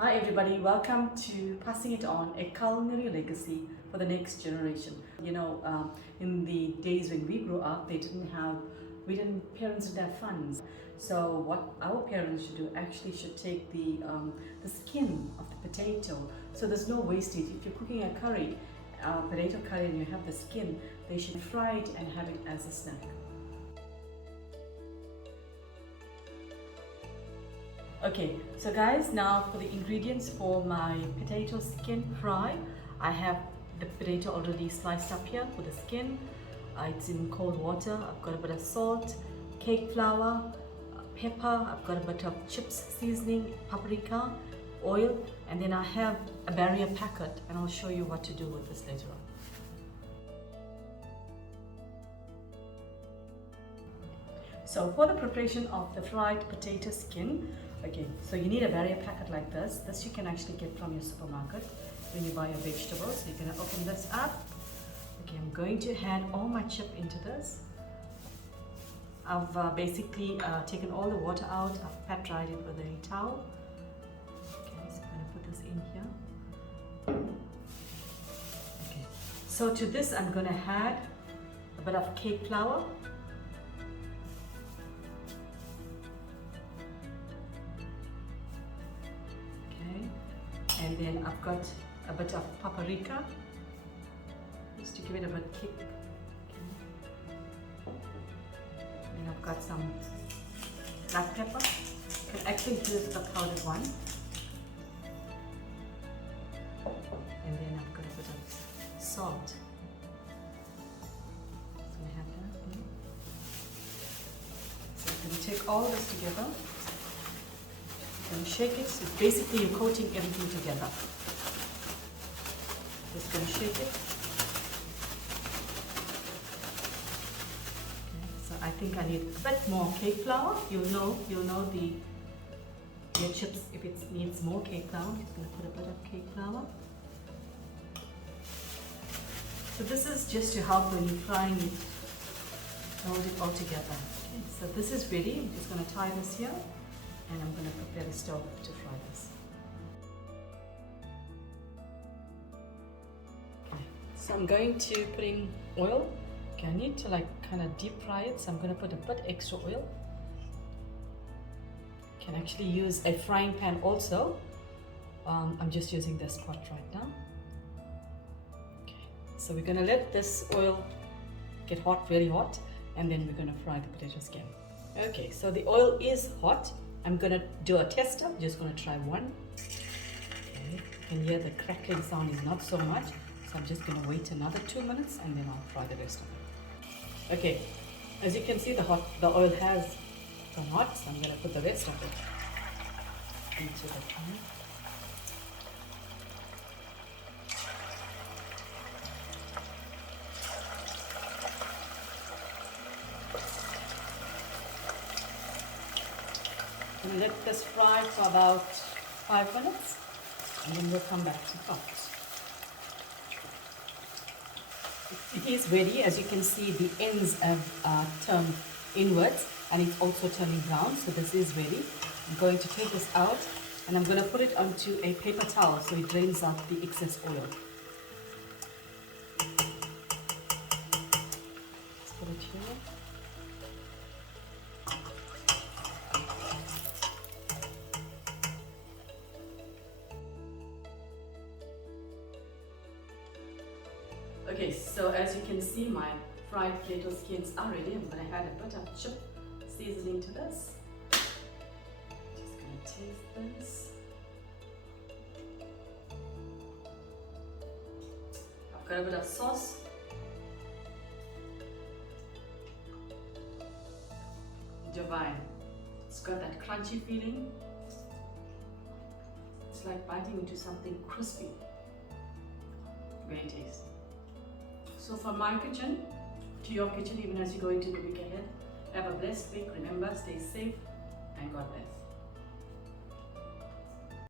Hi everybody, welcome to Passing It On, a culinary legacy for the next generation. In the days when we grew up, parents didn't have funds. So what our parents should do actually should take the skin of the potato. So there's no wastage. If you're cooking a curry, potato curry, and you have the skin, they should fry it and have it as a snack. Okay, so guys, now for the ingredients for my potato skin fry, I have the potato already sliced up here with the skin. It's in cold water. I've got a bit of salt, cake flour, pepper. I've got a bit of chips seasoning, paprika, oil, and then I have a barrier packet, and I'll show you what to do with this later on. So for the preparation of the fried potato skin, okay, so you need a barrier packet like this. This you can actually get from your supermarket when you buy your vegetables. So you're going to open this up. Okay, I'm going to add all my chip into this. I've basically taken all the water out. I've pat dried it with a towel. Okay, so I'm going to put this in here. Okay, so to this I'm going to add a bit of cake flour. And then I've got a bit of paprika, just to give it a bit kick. And I've got some black pepper. You can actually use the powdered one. And then I've got a bit of salt. So I have that. So I'm going to take all this together. And shake it. So basically you're coating everything together. Just going to shake it. Okay, so I think I need a bit more cake flour. You'll know your chips if it needs more cake flour. I'm just going to put a bit of cake flour. So this is just to help when you're frying it, hold it all together. Okay, so this is ready. I'm just going to tie this here. And I'm going to prepare the stove to fry this. Okay, so I'm going to put in oil. Okay, I need to kind of deep fry it, so I'm going to put a bit extra oil. You can actually use a frying pan also. I'm just using this pot right now. Okay, so we're going to let this oil get hot, really hot, and then we're going to fry the potato skin. Okay, so the oil is hot. I'm going to do a tester. I'm just going to try one. Okay. You can hear the crackling sound is not so much. So I'm just going to wait another 2 minutes and then I'll fry the rest of it. Okay, as you can see the oil has gone hot, so I'm going to put the rest of it into the pan. And let this fry for about 5 minutes and then we'll come back to talk. It is ready. As you can see, the ends have turned inwards and it's also turning brown, so this is ready. I'm going to take this out and I'm going to put it onto a paper towel so it drains out the excess oil. Let's put it here. Okay, so as you can see, my fried potato skins are ready. I'm going to add a bit of chip seasoning to this. Just going to taste this. I've got a bit of sauce. Divine. It's got that crunchy feeling. It's like biting into something crispy. Very tasty. So from my kitchen to your kitchen, even as you go into the week ahead, have a blessed week. Remember, stay safe and God bless.